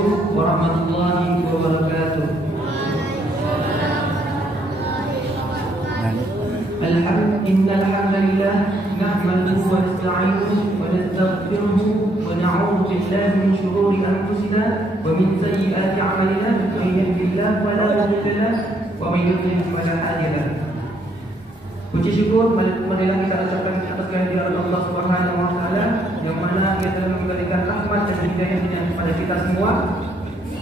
Assalamualaikum warahmatullahi wabarakatuh. Innal hamdalillah nahmaduhu wa nasta'inuhu wa nastaghfiruhu wa na'udzu billahi min shururi anfusina wa min sayyiati a'malina man yahdihillahu fala mudilla lahu wa man yudlil fala hadiya lahu. Puji syukur marilah kita ucapkan atas kehadiran Allah Subhanahu wa taala yang mana Dia telah memberikan rahmat dan hidayah-Nya kepada kita semua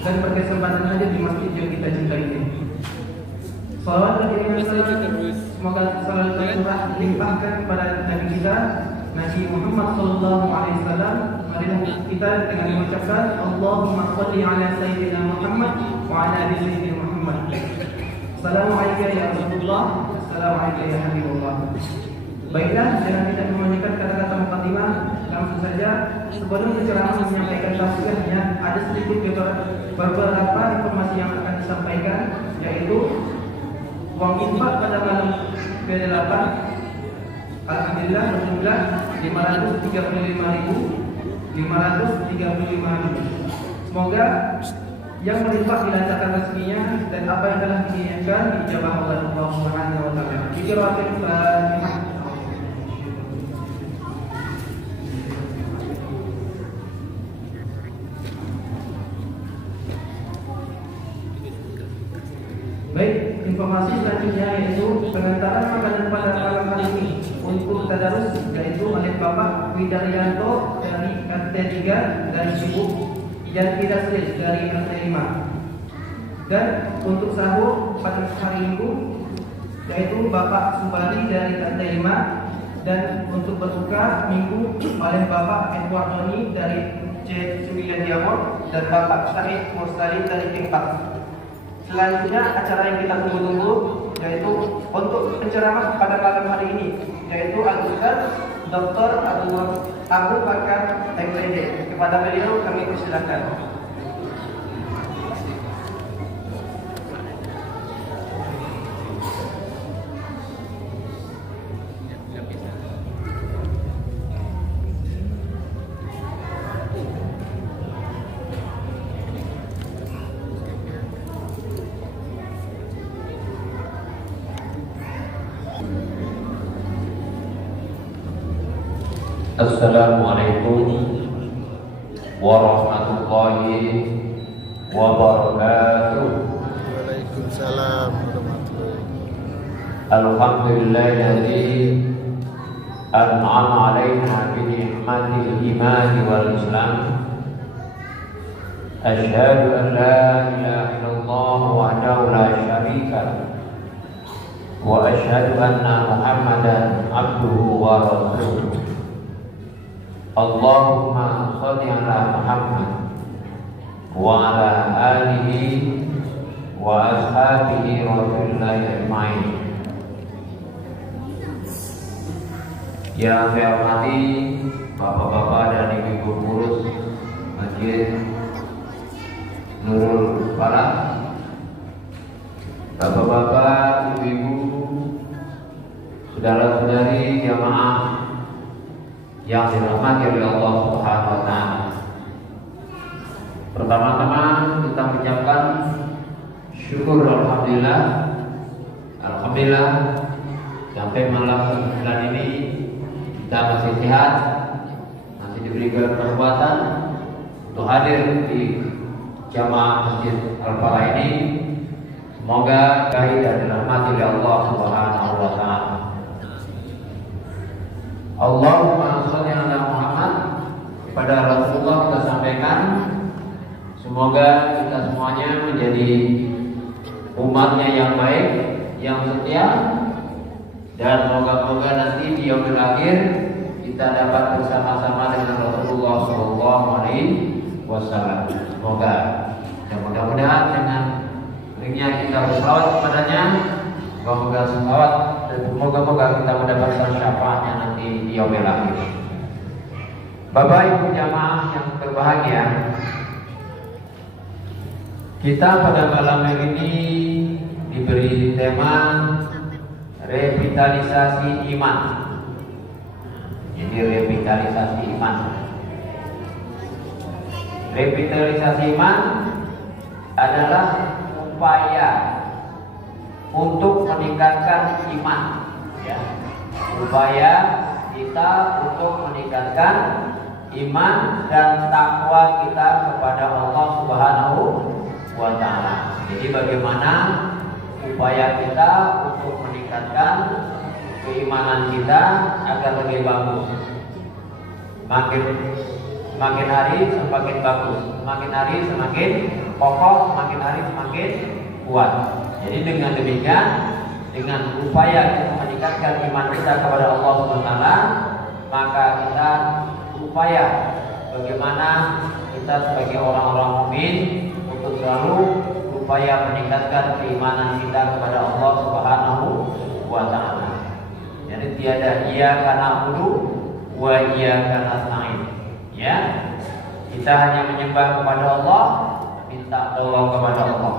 dan berkesempatan hadir di masjid yang kita cintai ini. Salawat dan salam semoga selalu tercurah dilimpahkan kepada Nabi kita Nabi Muhammad sallallahu alaihi wasallam. Marilah kita dengan mengucapkan Allahumma shalli ala sayyidina Muhammad wa ala ali sayyidina Muhammad. Assalamualaikum ya Rasulullah. Assalamualaikum ya Habibullah. Baiklah, jangan kita memanjangkan kata-kata mukadimah, langsung saja sebelum penceramah menyampaikan tafsirnya ada sedikit beberapa informasi yang akan disampaikan, yaitu uang infak pada malam ke-8 alhamdulillah berjumlah 535.535. Semoga yang melimpah dilancarkan rezekinya dan apa yang telah diniatkan dijabah oleh Allah Subhanahu wa taala. Dikirakan Fatihah. Baik, informasi selanjutnya yaitu pengantaran makanan pada malam hari ini untuk tadarus, yaitu oleh Bapak Widaryanto dari RT 3 dan Ibu Yanti Dasris dari RT 5. Dan untuk sahur pada hari Minggu yaitu Bapak Subari dari RT 5, dan untuk berbuka Minggu oleh Bapak Edward Doni dari C9 Diamond dan Bapak Syahid Mursalin dari Tingpak. Selanjutnya acara yang kita tunggu-tunggu yaitu untuk penceramah pada malam hari ini, yaitu Al-Ustaz Dr. Abu Bakar MPD. Kepada beliau kami persilakan. Assalamualaikum warahmatullahi wabarakatuh. Waalaikumsalam warahmatullahi wabarakatuh. Alhamdulillahilladzi an'ama 'alaina bi ni'matil iman wal islam. Asyhadu an la ilaha illallah wahdahu la syarika lahu wa asyhadu anna Muhammadan abduhu wa rasuluh. Allahumma shalli ala Muhammad wa ala alihi wa ashabihi Rasulillah ajma'in. Yang saya hormati bapak-bapak dan ibu-ibu pengurus Masjid Nurul Falah, bapak-bapak, ibu-ibu, saudara-saudari jamaah yang dirahmati oleh Allah Subhanahu wa taala. Pertama-tama kita mengucapkan syukur alhamdulillah sampai malam 9 ini kita masih sehat, masih diberikan kesempatan untuk hadir di jamaah Masjid Al-Falah ini. Semoga kita dirahmati oleh Allah Subhanahu wa taala. Allahumma shalli ala Muhammad. Kepada Rasulullah kita sampaikan, semoga kita semuanya menjadi umatnya yang baik, yang setia, dan moga-moga nanti di yaumil akhir kita dapat bersama-sama dengan Rasulullah sallallahu alaihi wasallam. Semoga, dan mudah-mudahan dengan ringnya kita berselawat kepadanya, moga-moga selawat dan moga-moga kita mendapatkan syafaatnya nanti di yaumil akhir. Bapak Ibu jamaah yang berbahagia, kita pada malam ini diberi tema revitalisasi iman. Jadi revitalisasi iman. Revitalisasi iman adalah upaya untuk meningkatkan iman, ya. Upaya kita untuk meningkatkan iman dan takwa kita kepada Allah Subhanahu wa Ta'ala. Jadi bagaimana upaya kita untuk meningkatkan keimanan kita agar lebih bagus. Semakin hari semakin bagus, semakin hari semakin kokoh, semakin hari semakin kuat. Jadi dengan demikian, dengan upaya kita meningkatkan iman kita kepada Allah SWT, maka kita upaya bagaimana kita sebagai orang-orang mukmin untuk selalu upaya meningkatkan keimanan kita kepada Allah Subhanahu wa Ta'ala. Jadi tiada iyyaka na'budu wa iyyaka nasta'in. Ya, kita hanya menyembah kepada Allah, minta tolong kepada Allah.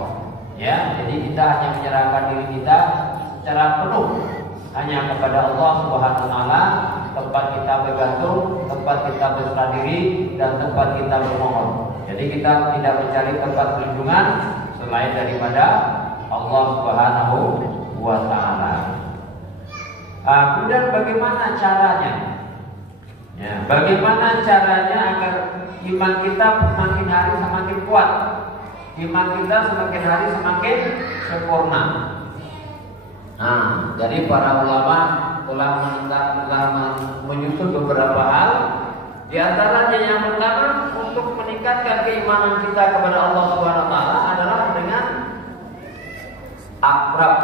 Ya, jadi kita hanya menyerahkan diri kita secara penuh hanya kepada Allah Subhanahu wa Ta'ala. Tempat kita bergantung, tempat kita berserah diri, dan tempat kita bermohon. Jadi kita tidak mencari tempat perlindungan selain daripada Allah Subhanahu wa Ta'ala. Kemudian bagaimana caranya? Ya, bagaimana caranya agar iman kita semakin hari semakin kuat, iman kita semakin hari semakin sempurna. Nah, jadi para ulama telah menyusun beberapa hal. Di antaranya yang pertama, untuk meningkatkan keimanan kita kepada Allah Subhanahu wa Ta'ala adalah dengan akrab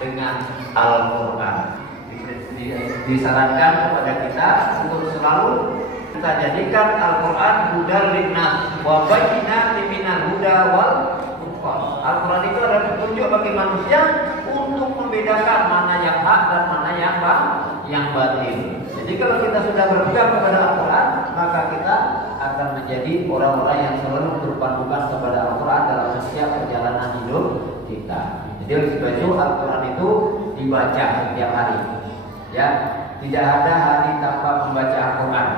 dengan Al-Quran. Disarankan kepada kita untuk selalu kita jadikan Al-Quran hudal linnas wa bayyinatin minal huda wal furqan. Al-Quran itu adalah petunjuk bagi manusia untuk membedakan mana yang hak dan mana yang batil. Jadi kalau kita sudah berpegang kepada Al-Quran, maka kita akan menjadi orang-orang yang selalu berpandukan kepada Al-Quran dalam setiap perjalanan hidup kita. Jadi oleh sebab itu Al-Quran itu dibaca setiap hari. Ya, tidak ada hari tanpa membaca Al-Quran.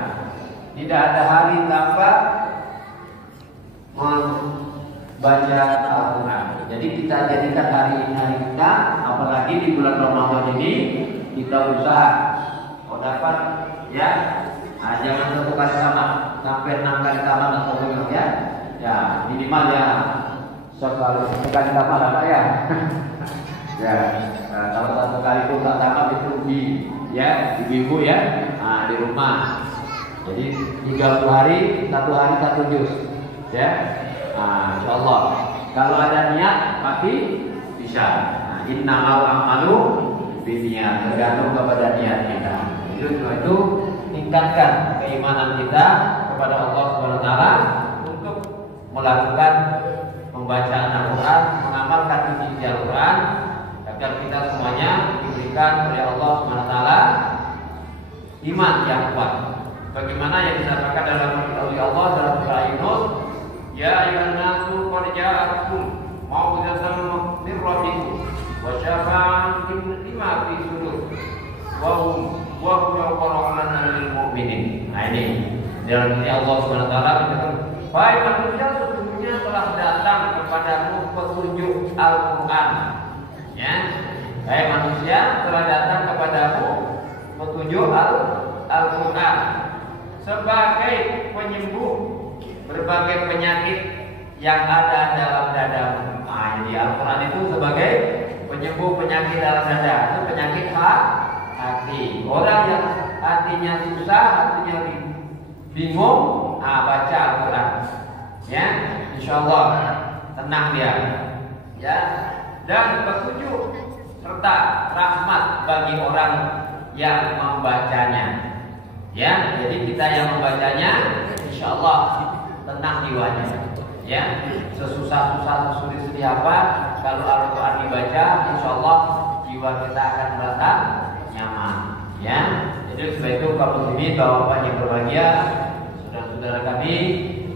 Tidak ada hari tanpa membaca Al-Quran. Jadi kita jadikan hari ini hari kita, apalagi di bulan Ramadan ini kita usaha dapat, ya. Nah, jangan satu kali tamat, sampai 6 kali tamat atau begitu, ya. Ya, minimal ya satu kali tamat apa ya? Ya, kalau satu kali itu nggak tamat itu rugi, ya, ibu-ibu ya, di rumah. Jadi 30 hari, satu hari 1 juz, ya. Insya Allah. Kalau ada niat pasti bisa. Innamal a'malu binniyat, tergantung kepada niat kita. Itu tingkatkan keimanan kita kepada Allah Subhanahu wa Ta'ala untuk melakukan pembacaan Al-Quran, mengamalkan isi Al-Quran, agar kita semuanya diberikan oleh Allah Subhanahu wa Ta'ala iman yang kuat. Bagaimana yang disampaikan dalam oleh Allah dalam surah Yunus, ya ayyuhan nasu qad ja'akum mau'izatan min rabbikum wa syafaa'un lima fi sudur wa hum rahmatan lil mu'minin. Nah, ini dalam ini Allah Subhanahu wa Ta'ala berkata, "Wahai manusia, sesungguhnya telah datang kepadamu petunjuk Al-Qur'an." Ya. Wahai manusia, telah datang kepadamu petunjuk Al-Qur'an sebagai penyembuh berbagai penyakit yang ada dalam dadamu. Nah, ini Al-Quran itu sebagai penyembuh penyakit dalam dada. Itu penyakit hati. Orang yang hatinya susah, hatinya bingung, baca Al-Quran. Ya, insya Allah tenang dia. Ya, dan petunjuk serta rahmat bagi orang yang membacanya. Ya, jadi kita yang membacanya, insya Allah tenang jiwanya. Ya, sesusah-susah, sesulit-sulit apa, kalau Al-Quran dibaca, insya Allah jiwa kita akan merasa nyaman. Ya, jadi sebab itu kaum muslimin, bapak-bapak yang berbahagia, saudara-saudara kami,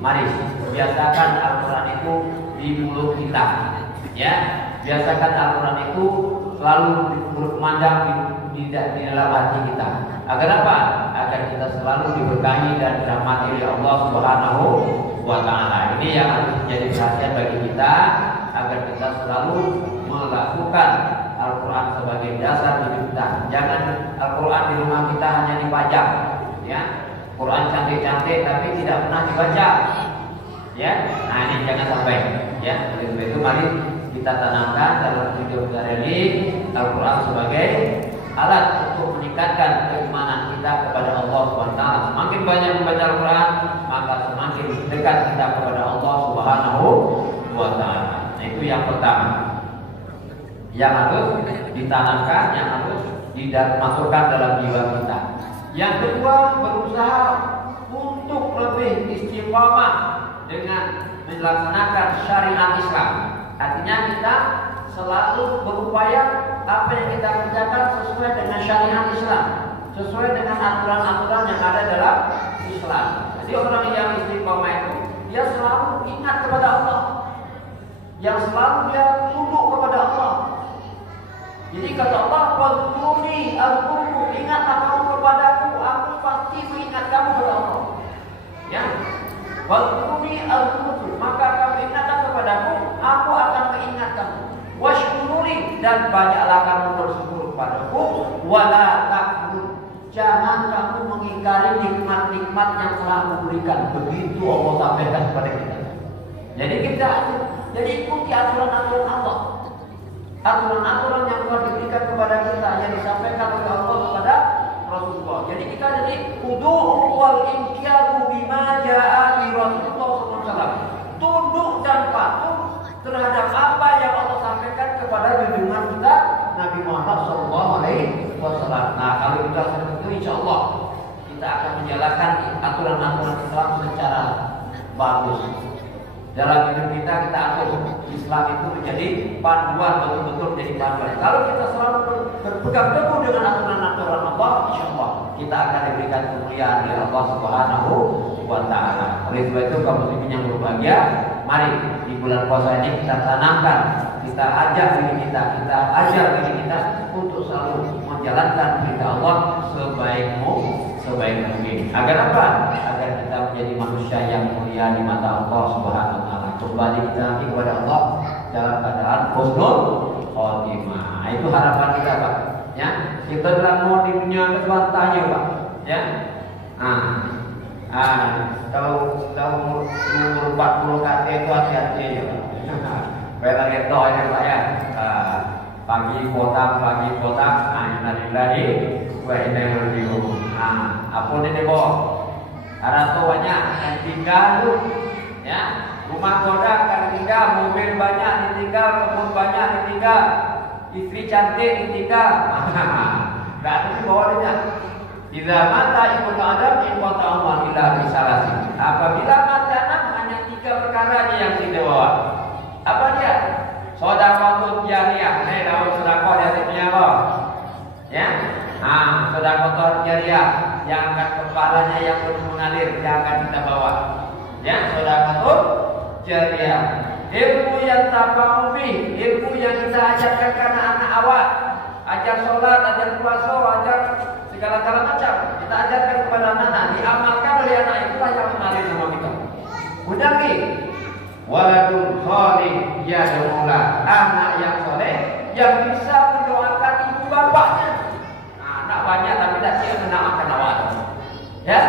mari biasakan Al-Quran itu di mulut kita. Ya, biasakan Al-Quran itu selalu berkumandang di dalam hati kita. Agar apa? Agar kita selalu diberkahi dan dirahmati oleh Allah Subhanahu wa ta'ala. Ini yang harus menjadi perhatian bagi kita agar kita selalu melakukan Al-Quran sebagai dasar hidup kita. Jangan Al-Quran di rumah kita hanya dipajang, ya. Quran cantik-cantik tapi tidak pernah dibaca, ya. Nah ini jangan sampai, ya. Oleh itu mari kita tanamkan dalam hidup sehari-hari Al-Quran sebagai alat untuk meningkatkan keimanan kita kepada Allah SWT. Semakin banyak membaca Al-Quran, maka semakin dekat kita kepada Allah Subhanahu wa Ta'ala. Nah, itu yang pertama yang harus ditanamkan, yang harus dimasukkan dalam jiwa kita. Yang kedua, berusaha untuk lebih istiqamah dengan melaksanakan syariat Islam. Artinya kita selalu berupaya apa yang kita kerjakan sesuai dengan syariat Islam, sesuai dengan aturan-aturan yang ada dalam Islam. Jadi orang yang istiqomah itu dia selalu ingat kepada Allah, yang selalu dia tunduk kepada Allah. Jadi kata Allah, "Wadhkuruni azkurkum", ingatlah kamu kepadaku, aku pasti mengingat kamu kepada Allah. Ya, "Wadhkuruni azkurkum", maka kamu ingatlah kepadaku, aku akan mengingat kamu. Washkuruni, dan banyaklah kamu bersyukur kepadaku. Wala takfur, jangan kamu mengingkari nikmat-nikmat yang telah kuberikan. Begitu Allah sampaikan kepada kita. Jadi ikuti aturan-aturan Allah, aturan-aturan yang telah diberikan kepada kita, yang disampaikan oleh Allah kepada Rasulullah. Jadi kita kudu'u wal inqiyadu bima ja'a bi Rasulullah SAW. Tunduk dan patuh terhadap apa yang Allah sampaikan kepada junjungan kita Nabi Muhammad SAW. Nah, kalau kita seperti itu, insya Allah kita akan menjalankan aturan-aturan Islam secara bagus. Dalam hidup kita atur Islam itu menjadi panduan, betul-betul menjadi panduan. Kalau kita selalu berpegang teguh dengan aturan-aturan Allah, insya Allah kita akan diberikan kemuliaan dari Allah Subhanahu wa Ta'ala. Oleh sebab itu, kaum muslimin yang berbahagia, mari di bulan puasa ini kita tanamkan, kita ajak diri kita ajar diri kita untuk selalu menjalankan perintah Allah sebaik mungkin. Agar apa? Agar kita menjadi manusia yang mulia di mata Allah Subhanahu wa Ta'ala. Kembali kita lagi kepada Allah dalam keadaan husnul khotimah. Itu harapan kita, Pak. Ya, kita dalam mau di dunia ketuan tanya, Pak. Ya. Kalau umur 40 KT itu hati-hati ya, Pak. Bela itu aja, Pak, ya. Pagi potang, innalillahi wa inna ilaihi raji'un. Apa ini, Bo? Ada tuh banyak yang tinggal tuh, ya. Rumah kodak kan tinggal, mobil banyak ditinggal, kebun banyak ditinggal, istri cantik ditinggal. Gak ada sih bawahnya. Bila mata ibnu Adam infota Allah ila risalati. Apabila mati anak hanya 3 perkara yang dibawa. Apa dia? Sedekah jariyah. Daun sedekah dia punya apa? Ya. Sedekah jariyah yang akan kepalanya yang terus mengalir, yang akan kita bawa. Ya, sedekah jariyah. Ilmu yang tafamu fi, ilmu yang kita ajarkan karena anak awak. Ajar sholat, ajar puasa, ajar segala macam. Kita ajarkan kepada anak-anak, diamalkan oleh anak, itulah yang mengalir sama kita. Udangi waladun sholih yad'ulah, anak yang soleh yang bisa mendoakan ibu bapaknya. Anak banyak tapi tak siap mendoakan awak. Ya,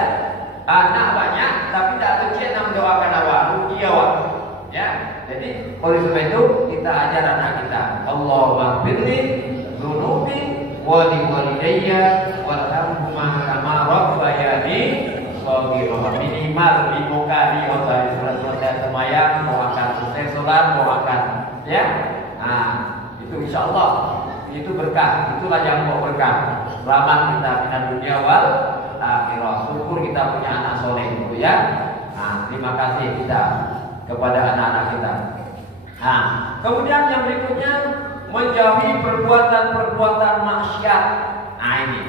anak banyak tapi tak siap mendoakan awak, rugi awak. Ya, jadi oleh sebab itu kita ajar anak kita, Allahumma firli dzunubi wa li walidayya warhamhuma kama rabbayani shaghira. Minimal 5 kali waktu selesai sembahyang doakan, selesai sholat doakan, ya. Itu insyaallah itu berkah, itulah yang mau berkah. Selamat kita di dunia wal akhirah. Syukur kita punya anak soleh itu, ya. Terima kasih kita kepada anak-anak kita. Kemudian yang berikutnya menjauhi perbuatan-perbuatan maksiat. Ini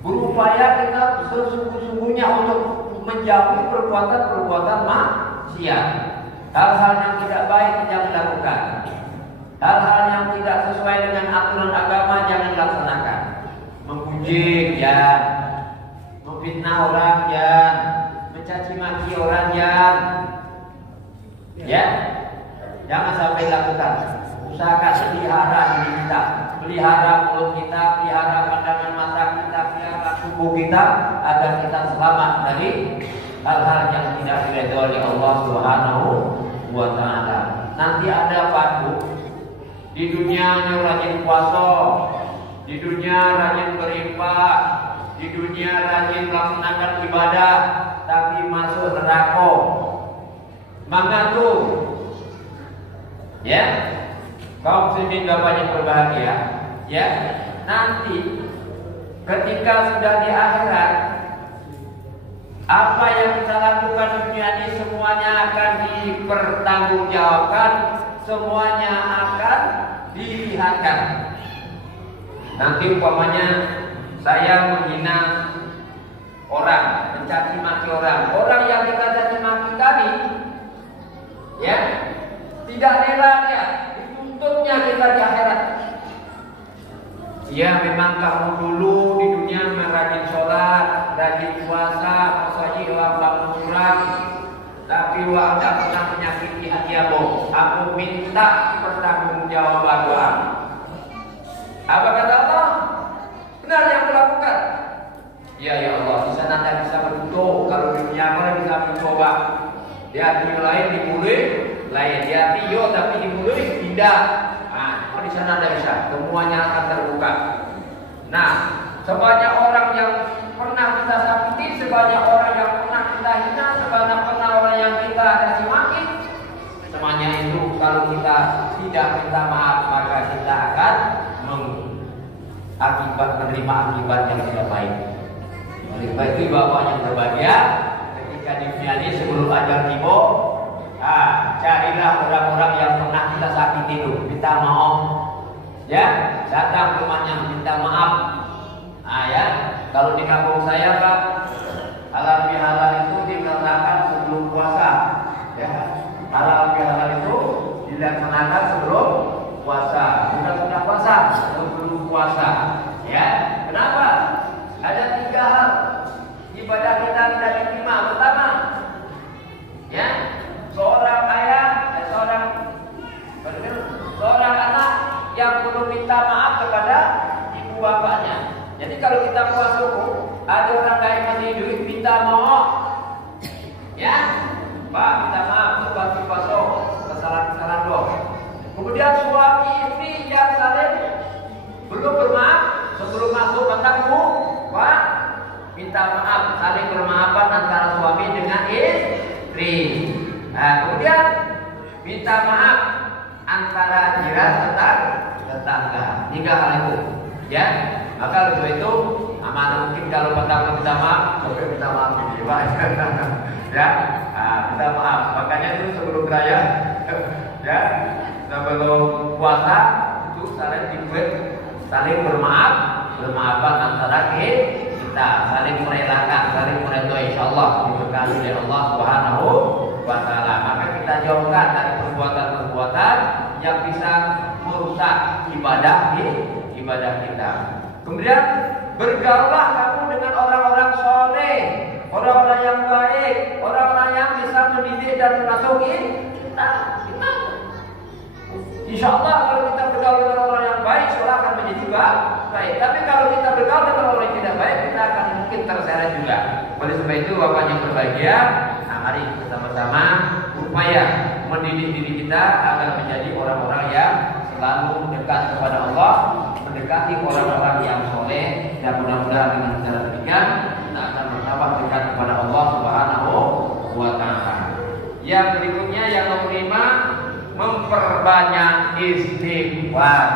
berupaya kita sesungguh-sungguhnya untuk menjauhi perbuatan-perbuatan maksiat. Hal-hal yang tidak baik jangan lakukan. Hal-hal yang tidak sesuai dengan aturan agama jangan laksanakan. Mempuji jangan, memfitnah orang jangan, mencaci maki orang jangan. Ya, jangan sampai lakukan. Usahakan pelihara diri kita, pelihara mulut kita, pelihara pandangan mata kita, pelihara tubuh kita agar kita selamat dari hal-hal yang tidak diridhoi oleh Allah Subhanahu wa taala. Nanti ada padu di dunia rajin puasa, di dunia rajin beribadah, di dunia rajin melaksanakan ibadah, tapi masuk neraka. Mengatur, ya, kaum muslimin Bapak yang berbahagia, ya. Nanti ketika sudah di akhirat, apa yang kita lakukan di dunia ini semuanya akan dipertanggungjawabkan, semuanya akan dilihatkan. Nanti umpamanya saya menghina orang, mencaci maki orang yang kita caci maki tadi, ya, tidak rela dia, dituntutnya kita di akhirat. Ya memang kamu dulu di dunia merajin sholat, rajin puasa, puasanya lambang kurang, tapi wa'ada pernah menyakiti hati aku minta pertanggungjawaban doa. Apa kata Allah? Benar yang kulakukan. Ya Allah, di sana Anda bisa beruntung. Kalau di dunia Anda bisa mencoba. Di hati lain dimulai, lain di hati yo tapi dimulai tidak. Nah, di sana Anda bisa. Semuanya akan terbuka. Nah, sebanyak orang yang pernah kita sakiti, sebanyak orang yang pernah kita hina, sebanyak pernah orang yang kita caci maki, semuanya itu kalau kita tidak minta maaf maka kita akan menerima akibat yang tidak baik. Oleh sebab itu Bapak yang berbahagia, ketika di dunia ini sebelum ajal tiba, carilah orang-orang yang pernah kita sakiti itu, minta maaf, ya, datang ke rumahnya minta maaf. Ya, kalau di kampung saya Pak, halal bihalal itu dilaksanakan sebelum puasa, ya, halal bihalal itu dilaksanakan sebelum puasa, bukan sudah puasa, sebelum puasa, ya. Kenapa? Ada 3 hal ibadah kita tidak diterima. Pertama, ya, seorang ayah, seorang anak yang belum minta maaf kepada ibu bapaknya. Jadi kalau kita puasa, ada orang lain masih hidup minta maaf, ya, Pak minta maaf sebab puasa kesalahan doa. Kemudian suami istri yang saling belum bermaaf sebelum masuk petangku, Pak minta maaf, saling bermaafan antara suami dengan istri. Nah, kemudian minta maaf antara jiran tetangga. 3 hal itu, ya. Maka untuk itu mana mungkin kalau petangga minta maaf, sampai minta maaf ini, Pak. Ya, minta maaf. Makanya itu sebelum raya, ya, sebelum puasa itu saling bermaafan antara kita, saling merelakan, saling meridhoi, insyaallah diberkahi oleh Allah Subhanahu wa taala. Maka kita jauhkan dari perbuatan-perbuatan yang bisa merusak ibadah kita. Kemudian bergaullah kamu dengan orang-orang soleh, orang-orang yang baik, orang-orang yang bisa mendidik dan memasuki kita. Insya Allah kalau kita bergaul dengan orang yang baik, insya akan menjadi baik. Tapi kalau kita bergaul dengan orang yang tidak baik, kita akan mungkin terseret juga. Oleh sebab itu, Bapak yang berbahagia, mari kita sama-sama upaya mendidik diri kita agar menjadi orang-orang yang selalu dekat kepada Allah, mendekati orang-orang yang soleh, dan mudah-mudahan dengan cara demikian kita akan bertambah dekat kepada Allah Subhanahu wa taala. Yang berikutnya yang nomor 5, memperbanyak istighfar.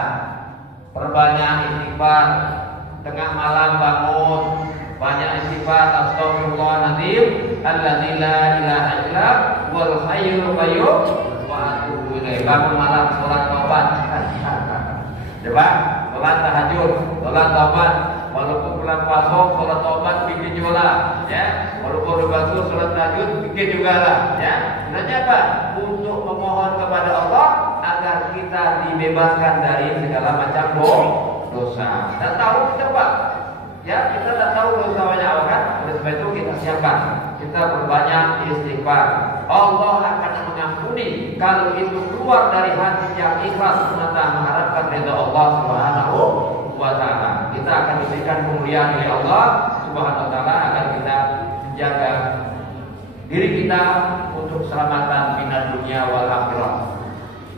Perbanyak istighfar. Tengah malam bangun, banyak istighfar. Astagfirullahaladzim, alladzi la ilaha illa wal hayyul qayyum wa atubu ilaih. Bangun malam salat taubat. Coba salat tahajud, salat taubat. Walaupun bulan puasa, salat taubat bikin juga, ya. Walaupun basuh salat tahajud bikin juga lah, ya. Sebenarnya apa? Untuk memohon kepada Allah agar kita dibebaskan dari segala macam dosa. Dan tahu kita Pak, ya, kita tidak tahu dosa banyak orang. Oleh sebab itu kita siapkan, kita berbanyak istighfar. Allah akan mengampuni murni, kalau itu keluar dari hati yang ikhlas semata mengharapkan ridha Allah Subhanahu wa taala, kita akan diberikan kemuliaan oleh Allah Subhanahu wa taala agar kita menjaga diri kita untuk keselamatan minat dunia wal akhirah,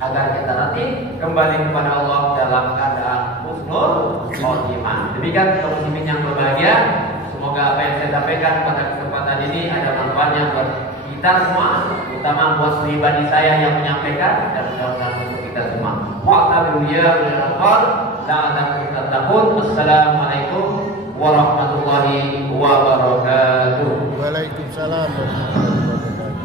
agar kita nanti kembali kepada Allah dalam keadaan husnul khotimah. Demikian kaum muslimin yang berbahagia, semoga apa yang saya sampaikan pada kesempatan ini ada manfaatnya buat kita semua, terutama buat pribadi saya yang menyampaikan, dan mudah-mudahan untuk kita semua. Assalamualaikum warahmatullahi wabarakatuh. Waalaikumsalam warahmatullahi wabarakatuh.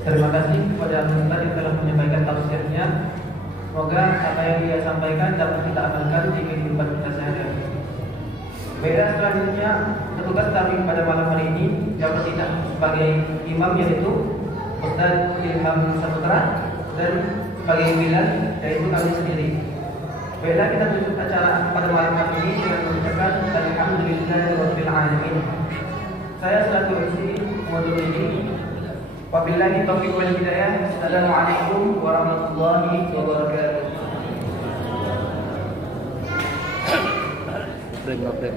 Terima kasih kepada Ustaz yang telah menyampaikan tafsirnya. Semoga apa yang dia sampaikan dapat kita amalkan di kehidupan kita sehari-hari. Beda selanjutnya, petugas kami pada malam hari ini dapat tidak sebagai imam, yaitu Ustaz Ilham Saputra, dan sebagai pimpinan yaitu kami sendiri. Beda kita tutup acara pada malam hari ini dengan mengucapkan Alhamdulillahirabbil alamin. Saya selaku MC mengundur diri. Wabillahi taufiq wal hidayah. Assalamualaikum warahmatullahi wabarakatuh. Break.